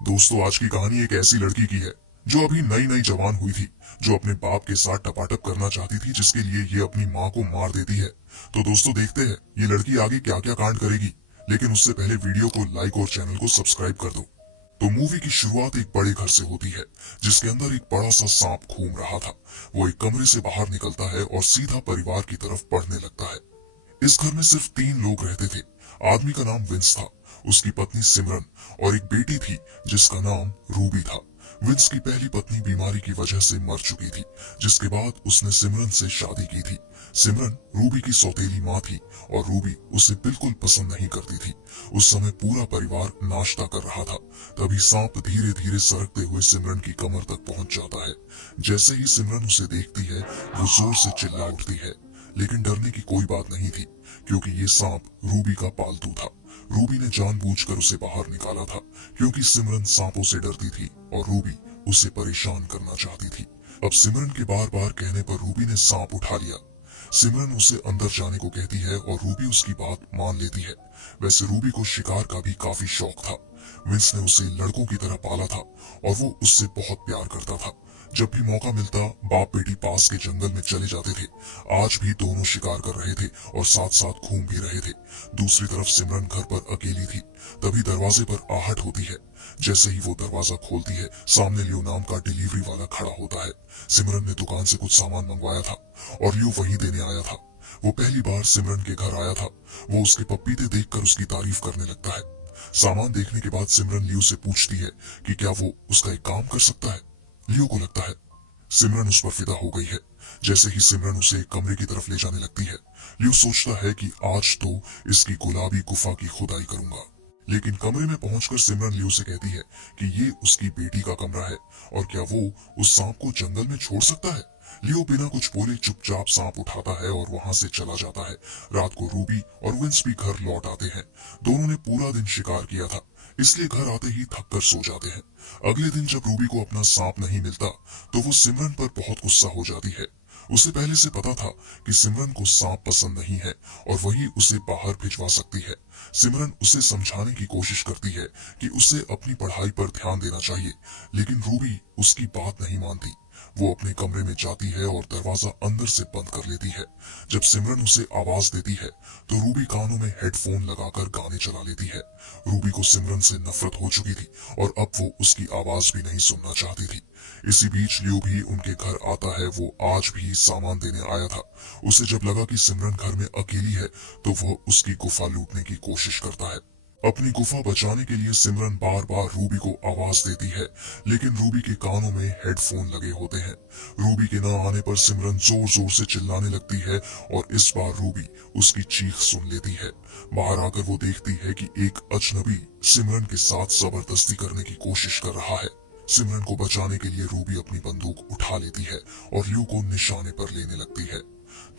दोस्तों, आज की कहानी एक ऐसी लड़की की है जो अभी नई नई जवान हुई थी, जो अपने बाप के साथ टपाटप करना चाहती थी, जिसके लिए ये अपनी माँ को मार देती है। तो दोस्तों, देखते हैं ये लड़की आगे क्या क्या कांड करेगी। लेकिन उससे पहले वीडियो को लाइक और चैनल को सब्सक्राइब कर दो। तो मूवी की शुरुआत एक बड़े घर से होती है, जिसके अंदर एक बड़ा सा सांप घूम रहा था। वो एक कमरे से बाहर निकलता है और सीधा परिवार की तरफ बढ़ने लगता है। इस घर में सिर्फ 3 लोग रहते थे। आदमी का नाम विंस था, उसकी पत्नी सिमरन और एक बेटी थी जिसका नाम रूबी था। विंस की पहली पत्नी बीमारी की वजह से मर चुकी थी, जिसके बाद उसने सिमरन से शादी की थी। सिमरन रूबी की सौतेली माँ थी और रूबी उसे बिल्कुल पसंद नहीं करती थी। उस समय पूरा परिवार नाश्ता कर रहा था। तभी सांप धीरे धीरे सरकते हुए सिमरन की कमर तक पहुंच जाता है। जैसे ही सिमरन उसे देखती है, वो जोर से चिल्ला उठती है। लेकिन डरने की कोई बात नहीं थी, क्योंकि ये सांप रूबी का पालतू था। रूबी ने जानबूझकर उसे बाहर निकाला था, क्योंकि सिमरन सांपों से डरती थी और रूबी उसे परेशान करना चाहती थी। अब सिमरन के बार बार कहने पर रूबी ने सांप उठा लिया। सिमरन उसे अंदर जाने को कहती है और रूबी उसकी बात मान लेती है। वैसे रूबी को शिकार का भी काफी शौक था। विंस ने उसे लड़कों की तरह पाला था और वो उससे बहुत प्यार करता था। जब भी मौका मिलता, बाप बेटी पास के जंगल में चले जाते थे। आज भी दोनों शिकार कर रहे थे और साथ साथ घूम भी रहे थे। दूसरी तरफ सिमरन घर पर अकेली थी। तभी दरवाजे पर आहट होती है। जैसे ही वो दरवाजा खोलती है, सामने लियो नाम का डिलीवरी वाला खड़ा होता है। सिमरन ने दुकान से कुछ सामान मंगवाया था और लियो वही देने आया था। वो पहली बार सिमरन के घर आया था। वो उसके पपीते देखकर उसकी तारीफ करने लगता है। सामान देखने के बाद सिमरन लियो से पूछती है कि क्या वो उसका एक काम कर सकता है। लियो को लगता है सिमरन उस पर फिदा हो गई है। जैसे ही सिमरन उसे एक कमरे की तरफ ले जाने लगती है, लियो सोचता है कि आज तो इसकी गुलाबी गुफा की खुदाई करूंगा। लेकिन कमरे में पहुंचकर सिमरन लियो से कहती है कि ये उसकी बेटी का कमरा है और क्या वो उस सांप को जंगल में छोड़ सकता है। लियो बिना कुछ बोले चुपचाप सांप उठाता है और वहां से चला जाता है। रात को रूबी और विंस भी घर लौट आते हैं। दोनों ने पूरा दिन शिकार किया था, इसलिए घर आते ही थक कर सो जाते हैं। अगले दिन जब रूबी को अपना सांप नहीं मिलता, तो वो सिमरन पर बहुत गुस्सा हो जाती है। उसे पहले से पता था कि सिमरन को सांप पसंद नहीं है और वही उसे बाहर भिजवा सकती है। सिमरन उसे समझाने की कोशिश करती है कि उसे अपनी पढ़ाई पर ध्यान देना चाहिए, लेकिन रूबी उसकी बात नहीं मानती। वो अपने कमरे में जाती है और दरवाजा अंदर से बंद कर लेती है। जब सिमरन उसे आवाज देती है, तो रूबी कानों में हेडफोन लगाकर गाने चला लेती है। रूबी को सिमरन से नफरत हो चुकी थी और अब वो उसकी आवाज भी नहीं सुनना चाहती थी। इसी बीच लियो भी उनके घर आता है। वो आज भी सामान देने आया था। उसे जब लगा कि सिमरन घर में अकेली है, तो वह उसकी गुफा लूटने की कोशिश करता है। अपनी गुफा बचाने के लिए सिमरन बार बार रूबी को आवाज देती है, लेकिन रूबी के कानों में हेडफोन लगे होते हैं। रूबी के न आने पर सिमरन जोर जोर से चिल्लाने लगती है और इस बार रूबी उसकी चीख सुन लेती है। बाहर आकर वो देखती है कि एक अजनबी सिमरन के साथ जबरदस्ती करने की कोशिश कर रहा है। सिमरन को बचाने के लिए रूबी अपनी बंदूक उठा लेती है और लियो को निशाने पर लेने लगती है।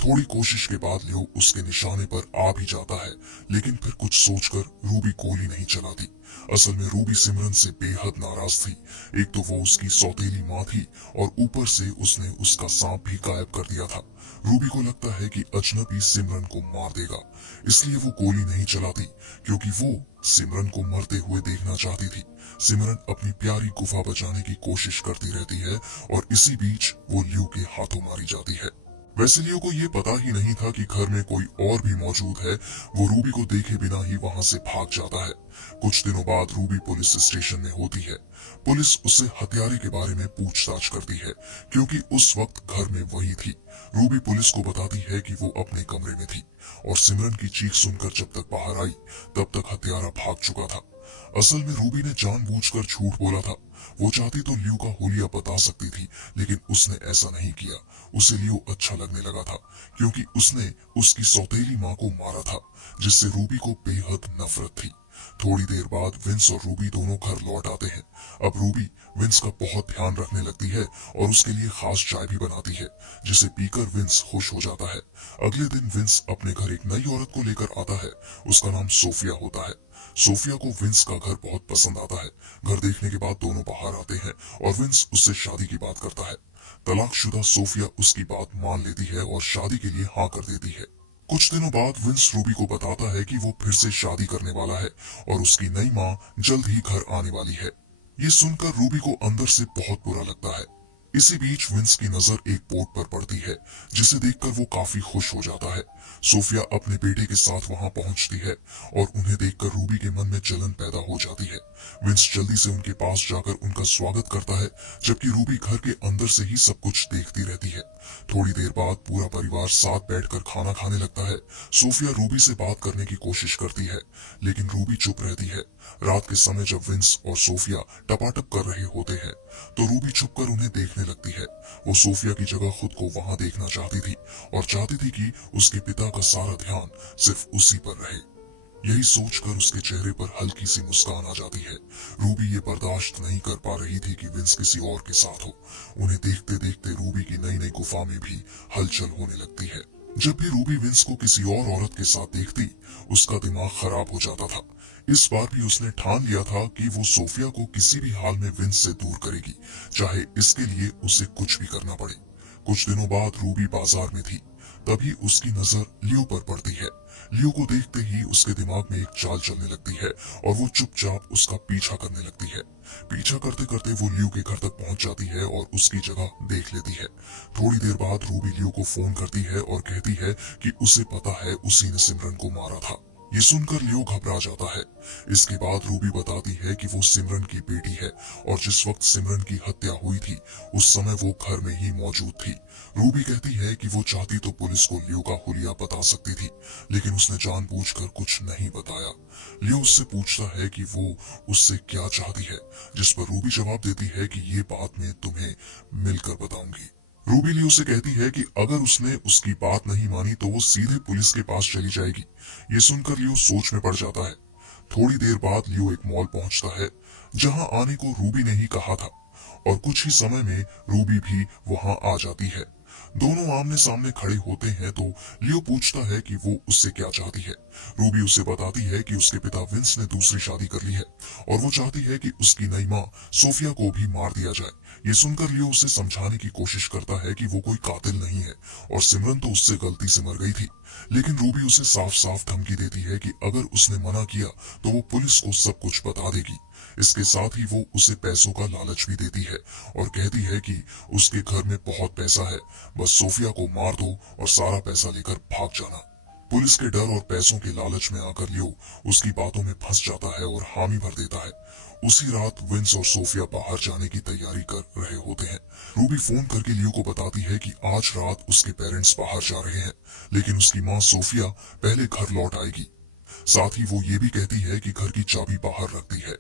थोड़ी कोशिश के बाद लियो उसके निशाने पर आ भी जाता है, लेकिन फिर कुछ सोचकर रूबी गोली नहीं चलाती। असल में रूबी सिमरन से बेहद नाराज थी। एक तो वो उसकी सौतेली माँ थी और ऊपर से उसने उसका सांप भी गायब कर दिया था। रूबी को लगता है कि अजनबी सिमरन को मार देगा, इसलिए वो गोली नहीं चलाती, क्योंकि वो सिमरन को मरते हुए देखना चाहती थी। सिमरन अपनी प्यारी गुफा बचाने की कोशिश करती रहती है और इसी बीच वो लियो के हाथों मारी जाती है। वैसे लियो को ये पता ही नहीं था कि घर में कोई और भी मौजूद है। वो रूबी को देखे बिना ही वहां से भाग जाता है। कुछ दिनों बाद रूबी पुलिस स्टेशन में होती है। पुलिस उससे हत्यारे के बारे में पूछताछ करती है, क्योंकि उस वक्त घर में वही थी। रूबी पुलिस को बताती है कि वो अपने कमरे में थी और सिमरन की चीख सुनकर जब तक बाहर आई, तब तक हत्यारा भाग चुका था। असल में रूबी ने जानबूझकर झूठ बोला था। वो चाहती तो लियो का हुलिया बता सकती थी, लेकिन उसने ऐसा नहीं किया। उसे लियो अच्छा लगने लगा था, क्योंकि उसने उसकी सौतेली माँ को मारा था, जिससे रूबी को बेहद नफरत थी। थोड़ी देर बाद विंस और रूबी दोनों घर लौट आते हैं। अब रूबी विंस का बहुत ध्यान रखने लगती है और उसके लिए खास चाय भी बनाती है, जिसे पीकर विंस खुश हो जाता है। अगले दिन विंस अपने घर एक नई औरत को लेकर आता है। उसका नाम सोफिया होता है। सोफिया को विंस का घर बहुत पसंद आता है। घर देखने के बाद दोनों बाहर आते हैं और विंस उससे शादी की बात करता है। तलाकशुदा सोफिया उसकी बात मान लेती है और शादी के लिए हाँ कर देती है। कुछ दिनों बाद विंस रूबी को बताता है कि वो फिर से शादी करने वाला है और उसकी नई माँ जल्द ही घर आने वाली है। ये सुनकर रूबी को अंदर से बहुत बुरा लगता है। इसी बीच विंस की नजर एक बोट पर पड़ती है जिसे देखकर वो काफी खुश हो जाता है। सोफिया अपने बेटे के साथ वहां पहुंचती है और उन्हें देखकर रूबी के मन में जलन पैदा हो जाती है। विंस जल्दी से उनके पास जाकर उनका स्वागत करता है, जबकि रूबी घर के अंदर से ही सब कुछ देखती रहती है। थोड़ी देर बाद पूरा परिवार साथ बैठकर खाना खाने लगता है। सोफिया रूबी से बात करने की कोशिश करती है, लेकिन रूबी चुप रहती है। रात के समय जब विंस और सोफिया टपाटप कर रहे होते हैं, तो रूबी छुपकर उन्हें देखने लगती है। वो सोफिया की जगह खुद को वहां देखना चाहती थी और चाहती थी कि उसके पिता का सारा ध्यान सिर्फ उसी पर रहे। यही सोचकर उसके चेहरे पर हल्की सी मुस्कान आ जाती है। रूबी ये बर्दाश्त नहीं कर पा रही थी कि विंस किसी और के साथ हो। उन्हें देखते देखते रूबी की नई नई गुफा में भी हलचल होने लगती है। जब भी रूबी विंस को किसी और औरत के साथ देखती, उसका दिमाग खराब हो जाता था। इस बार भी उसने ठान लिया था कि वो सोफिया को किसी भी हाल में विंस से दूर करेगी, चाहे इसके लिए उसे कुछ भी करना पड़े। कुछ दिनों बाद रूबी बाजार में थी, तभी उसकी नजर लियो पर पड़ती है। लियो को देखते ही उसके दिमाग में एक चाल चलने लगती है और वो चुपचाप उसका पीछा करने लगती है। पीछा करते करते वो लियो के घर तक पहुंच जाती है और उसकी जगह देख लेती है। थोड़ी देर बाद रूबी लियो को फोन करती है और कहती है कि उसे पता है उसी ने सिमरन को मारा था। ये सुनकर लियो घबरा जाता है। इसके बाद रूबी बताती है कि वो सिमरन की बेटी है और जिस वक्त सिमरन की हत्या हुई थी उस समय वो घर में ही मौजूद थी। रूबी कहती है कि वो चाहती तो पुलिस को लियो का हुलिया बता सकती थी, लेकिन उसने जानबूझकर कुछ नहीं बताया। लियो उससे पूछता है कि वो उससे क्या चाहती है, जिस पर रूबी जवाब देती है कि ये बात मैं तुम्हें मिलकर बताऊंगी। रूबी लियो से कहती है कि अगर उसने उसकी बात नहीं मानी तो वो सीधे पुलिस के पास चली जाएगी। ये सुनकर लियो सोच में पड़ जाता है। थोड़ी देर बाद लियो एक मॉल पहुंचता है, जहां आने को रूबी ने ही कहा था, और कुछ ही समय में रूबी भी वहां आ जाती है। दोनों आमने सामने खड़े होते हैं तो लियो पूछता है कि वो उससे क्या चाहती है। रूबी उसे बताती है कि उसके पिता विंस ने दूसरी शादी कर ली है और वो चाहती है कि उसकी नई माँ सोफिया को भी मार दिया जाए। ये सुनकर लियो उसे समझाने की कोशिश करता है कि वो कोई कातिल नहीं है और सिमरन तो उससे गलती से मर गई थी, लेकिन रूबी उसे साफ साफ धमकी देती है कि अगर उसने मना किया तो वो पुलिस को सब कुछ बता देगी। इसके साथ ही वो उसे पैसों का लालच भी देती है और कहती है कि उसके घर में बहुत पैसा है, बस सोफिया को मार दो और सारा पैसा लेकर भाग जाना। पुलिस के डर और पैसों के लालच में आकर लियो उसकी बातों में फंस जाता है और हामी भर देता है। उसी रात विंस और सोफिया बाहर जाने की तैयारी कर रहे होते हैं। रूबी फोन करके लियो को बताती है कि आज रात उसके पेरेंट्स बाहर जा रहे हैं, लेकिन उसकी माँ सोफिया पहले घर लौट आएगी। साथ ही वो ये भी कहती है कि घर की चाबी बाहर रख दी है।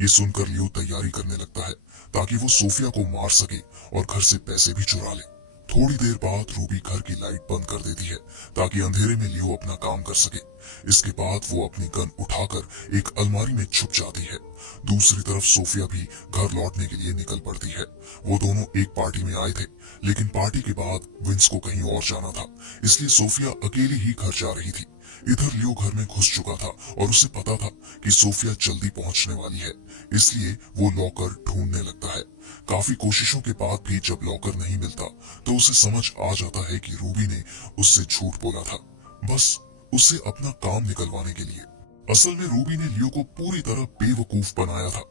ये सुनकर लियो तैयारी करने लगता है ताकि वो सोफिया को मार सके और घर से पैसे भी चुरा ले। थोड़ी देर बाद रूबी घर की लाइट बंद कर देती है ताकि अंधेरे में लियो अपना काम कर सके। इसके बाद वो अपनी गन उठाकर एक अलमारी में छुप जाती है। दूसरी तरफ सोफिया भी घर लौटने के लिए निकल पड़ती है। वो दोनों एक पार्टी में आए थे, लेकिन पार्टी के बाद विंस को कहीं और जाना था, इसलिए सोफिया अकेली ही घर जा रही थी। इधर लियो घर में घुस चुका था और उसे पता था कि सोफिया जल्दी पहुंचने वाली है, इसलिए वो लॉकर ढूंढने लगता है। काफी कोशिशों के बाद भी जब लॉकर नहीं मिलता तो उसे समझ आ जाता है कि रूबी ने उससे झूठ बोला था, बस उसे अपना काम निकलवाने के लिए। असल में रूबी ने लियो को पूरी तरह बेवकूफ बनाया था।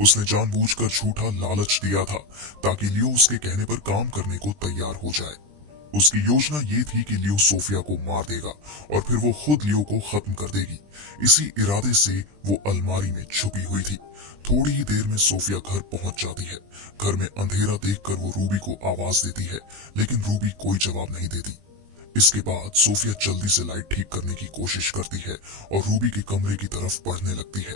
उसने जानबूझकर झूठा लालच दिया था ताकि लियो उसके कहने पर काम करने को तैयार हो जाए। उसकी योजना ये थी कि लियो सोफिया को मार देगा और फिर वो खुद लियो को खत्म कर देगी। इसी इरादे से वो अलमारी में छुपी हुई थी। थोड़ी ही देर में सोफिया घर पहुंच जाती है। घर में अंधेरा देखकर वो रूबी को आवाज देती है, लेकिन रूबी कोई जवाब नहीं देती। इसके बाद सोफिया जल्दी से लाइट ठीक करने की कोशिश करती है और रूबी के कमरे की तरफ बढ़ने लगती है।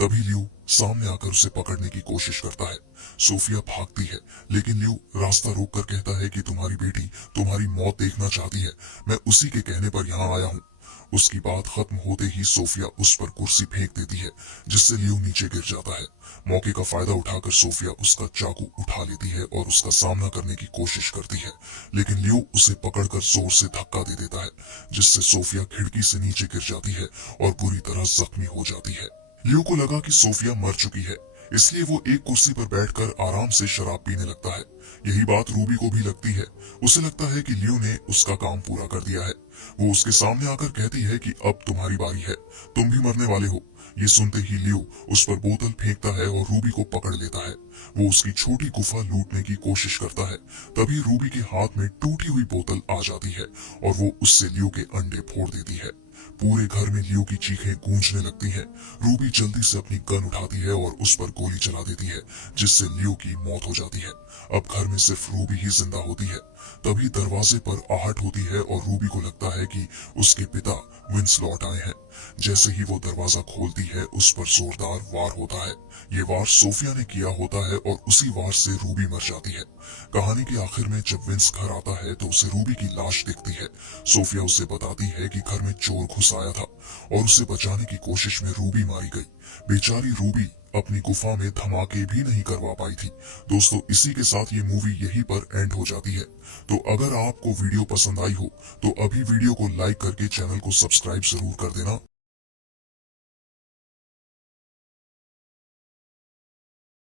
तभी लियो सामने आकर उसे पकड़ने की कोशिश करता है। सोफिया भागती है, लेकिन लियो रास्ता रोककर कहता है कि तुम्हारी बेटी तुम्हारी मौत देखना चाहती है, मैं उसी के कहने पर यहाँ आया हूँ। उसकी बात खत्म होते ही सोफिया उस पर कुर्सी फेंक देती है, जिससे लियो नीचे गिर जाता है। मौके का फायदा उठाकर सोफिया उसका चाकू उठा लेती है और उसका सामना करने की कोशिश करती है, लेकिन लियो उसे पकड़कर जोर से धक्का दे देता है, जिससे सोफिया खिड़की से नीचे गिर जाती है और बुरी तरह जख्मी हो जाती है। लियो को लगा कि सोफिया मर चुकी है, इसलिए वो एक कुर्सी पर बैठकर आराम से शराब पीने लगता है। यही बात रूबी को भी लगती है। उसे लगता है कि लियो ने उसका काम पूरा कर दिया है। वो उसके सामने आकर कहती है कि अब तुम्हारी बारी है, तुम भी मरने वाले हो। ये सुनते ही लियो उस पर बोतल फेंकता है और रूबी को पकड़ लेता है। वो उसकी छोटी गुफा लूटने की कोशिश करता है। तभी रूबी के हाथ में टूटी हुई बोतल आ जाती है और वो उससे लियो के अंडे फोड़ देती है। पूरे घर में लियो की चीखें गूंजने लगती हैं। रूबी जल्दी से अपनी गन उठाती है और उस पर गोली चला देती है, जिससे लियो की मौत हो जाती है। अब घर में सिर्फ रूबी ही जिंदा होती है। तभी दरवाजे पर आहट होती है और रूबी को लगता है कि उसके पिता विंस लौट आए हैं। जैसे ही वो दरवाजा खोलती है, उस पर जोरदार वार होता है। ये वार सोफिया ने किया होता है और उसी वार से रूबी मर जाती है। कहानी के आखिर में जब विंस घर आता है तो उसे रूबी की लाश दिखती है। सोफिया उसे बताती है कि घर में चोर घुस आया था और उसे बचाने की कोशिश में रूबी मारी गई। बेचारी रूबी अपनी गुफा में धमाके भी नहीं करवा पाई थी। दोस्तों, इसी के साथ ये मूवी यहीं पर एंड हो जाती है। तो अगर आपको वीडियो पसंद आई हो तो अभी वीडियो को लाइक करके चैनल को सब्सक्राइब जरूर कर देना।